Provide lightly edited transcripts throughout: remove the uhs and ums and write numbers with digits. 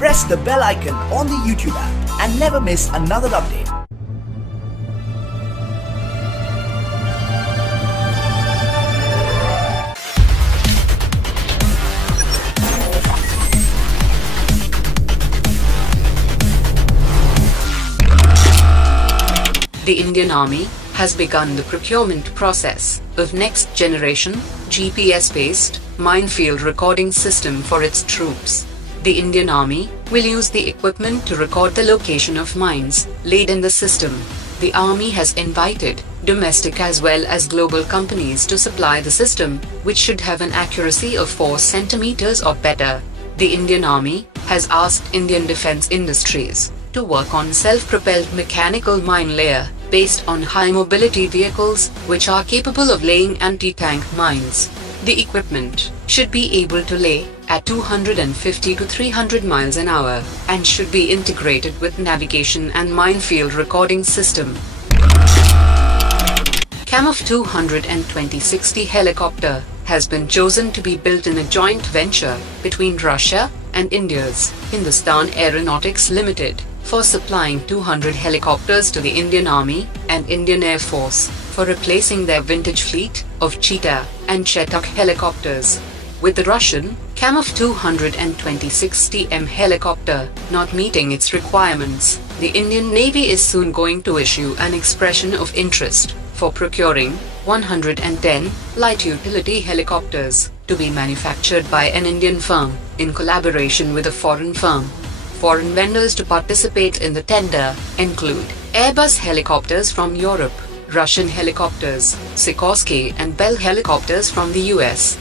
press the bell icon on the YouTube app and never miss another update. The Indian Army has begun the procurement process of next-generation, GPS-based, minefield recording system for its troops. The Indian Army will use the equipment to record the location of mines laid in the system. The Army has invited domestic as well as global companies to supply the system, which should have an accuracy of 4 centimeters or better. The Indian Army has asked Indian defense industries to work on self-propelled mechanical mine layer based on high-mobility vehicles which are capable of laying anti-tank mines. The equipment should be able to lay at 250 to 300 miles an hour and should be integrated with navigation and minefield recording system. Kamov 220-60 helicopter has been chosen to be built in a joint venture between Russia and India's Hindustan Aeronautics Limited for supplying 200 helicopters to the Indian Army and Indian Air Force for replacing their vintage fleet of Cheetah and Chetak helicopters. With the Russian Kamov 220-60M helicopter not meeting its requirements, the Indian Navy is soon going to issue an expression of interest for procuring 110 light utility helicopters to be manufactured by an Indian firm in collaboration with a foreign firm. Foreign vendors to participate in the tender include Airbus helicopters from Europe, Russian helicopters, Sikorsky and Bell helicopters from the US.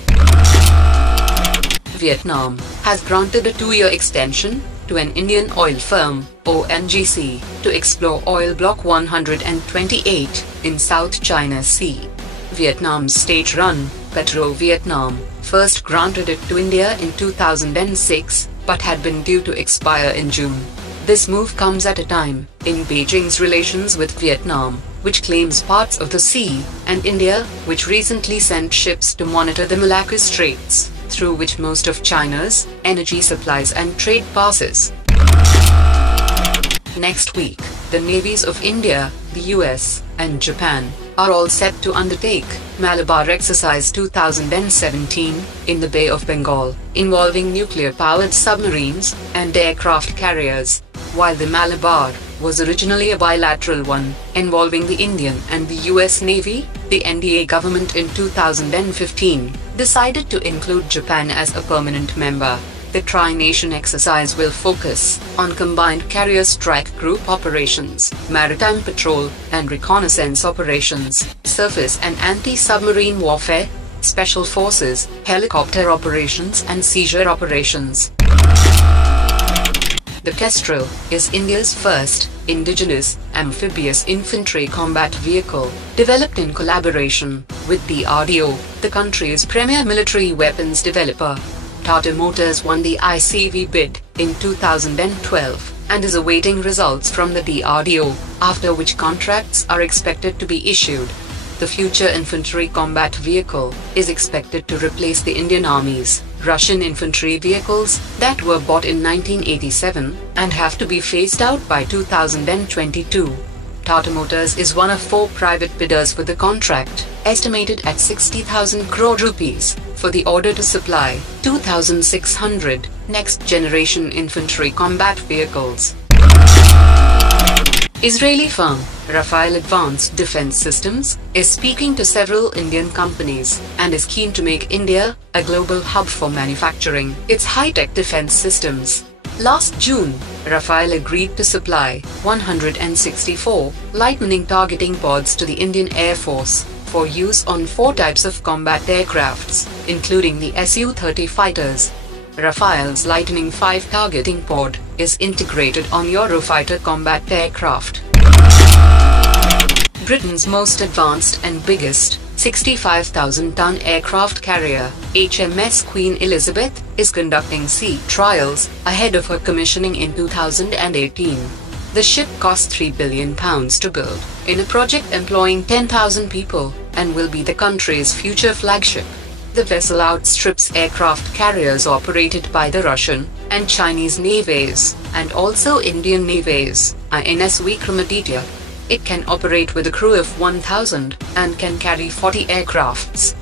Vietnam has granted a 2-year extension to an Indian oil firm, ONGC, to explore oil block 128 in South China Sea. Vietnam's state-run Petro-Vietnam first granted it to India in 2006, but had been due to expire in June. This move comes at a time in Beijing's relations with Vietnam, which claims parts of the sea, and India, which recently sent ships to monitor the Malacca Straits, through which most of China's energy supplies and trade passes. Next week, the navies of India, the US, and Japan are all set to undertake Malabar Exercise 2017 in the Bay of Bengal, involving nuclear-powered submarines and aircraft carriers. While the Malabar was originally a bilateral one involving the Indian and the US Navy, the NDA government in 2015 decided to include Japan as a permanent member. The tri-nation exercise will focus on combined carrier strike group operations, maritime patrol and reconnaissance operations, surface and anti-submarine warfare, special forces, helicopter operations and seizure operations. The Kestrel is India's first indigenous amphibious infantry combat vehicle, developed in collaboration with DRDO, the country's premier military weapons developer. Tata Motors won the ICV bid in 2012 and is awaiting results from the DRDO, after which contracts are expected to be issued. The future infantry combat vehicle is expected to replace the Indian Army's Russian infantry vehicles that were bought in 1987 and have to be phased out by 2022. Tata Motors is one of 4 private bidders for the contract, estimated at 60,000 crore rupees, for the order to supply 2,600 next-generation infantry combat vehicles. Israeli firm Rafael Advanced Defense Systems is speaking to several Indian companies and is keen to make India a global hub for manufacturing its high-tech defense systems. Last June, Rafael agreed to supply 164 Lightning targeting pods to the Indian Air Force for use on 4 types of combat aircrafts, including the Su-30 fighters. Rafael's Lightning 5 targeting pod is integrated on Eurofighter combat aircraft. Britain's most advanced and biggest 65,000-ton aircraft carrier, HMS Queen Elizabeth, is conducting sea trials ahead of her commissioning in 2018. The ship cost £3 billion to build, in a project employing 10,000 people, and will be the country's future flagship. The vessel outstrips aircraft carriers operated by the Russian and Chinese navies, and also Indian navies, INS Vikramaditya. It can operate with a crew of 1,000 and can carry 40 aircrafts.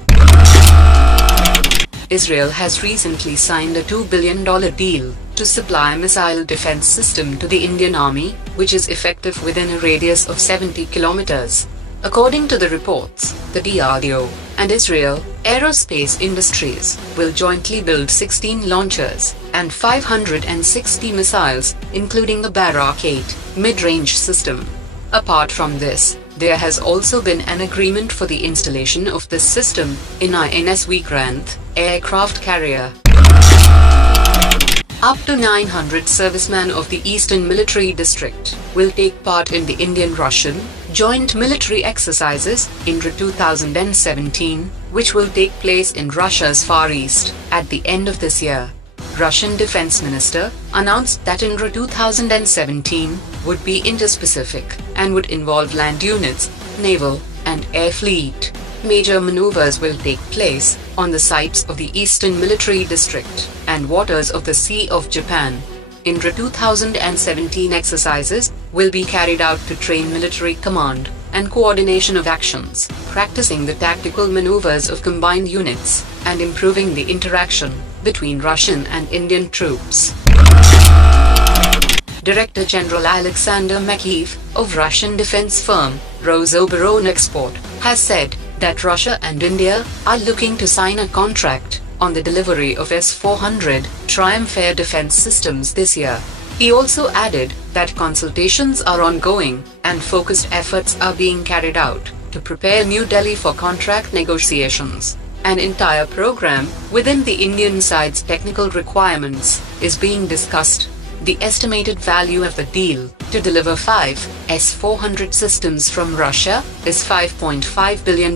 Israel has recently signed a $2 billion deal to supply a missile defense system to the Indian Army, which is effective within a radius of 70 kilometers. According to the reports, the DRDO and Israel Aerospace Industries will jointly build 16 launchers and 560 missiles, including the Barak 8 mid-range system. Apart from this, there has also been an agreement for the installation of this system in INS Vikrant aircraft carrier. Up to 900 servicemen of the Eastern Military District will take part in the Indian-Russian joint military exercises INDRA 2017, which will take place in Russia's Far East at the end of this year. Russian Defense Minister announced that INDRA 2017 would be Indo-Pacific and would involve land units, naval, and air fleet. Major maneuvers will take place on the sites of the Eastern Military District and waters of the Sea of Japan. INDRA 2017 exercises will be carried out to train military command and coordination of actions, practicing the tactical maneuvers of combined units, and improving the interaction between Russian and Indian troops. Director General Alexander Makheev of Russian defense firm Rosoboronexport has said that Russia and India are looking to sign a contract on the delivery of S-400 Triumph air defense systems this year. He also added that consultations are ongoing and focused efforts are being carried out to prepare New Delhi for contract negotiations. An entire program within the Indian side's technical requirements is being discussed. The estimated value of the deal to deliver 5 S-400 systems from Russia is $5.5 billion.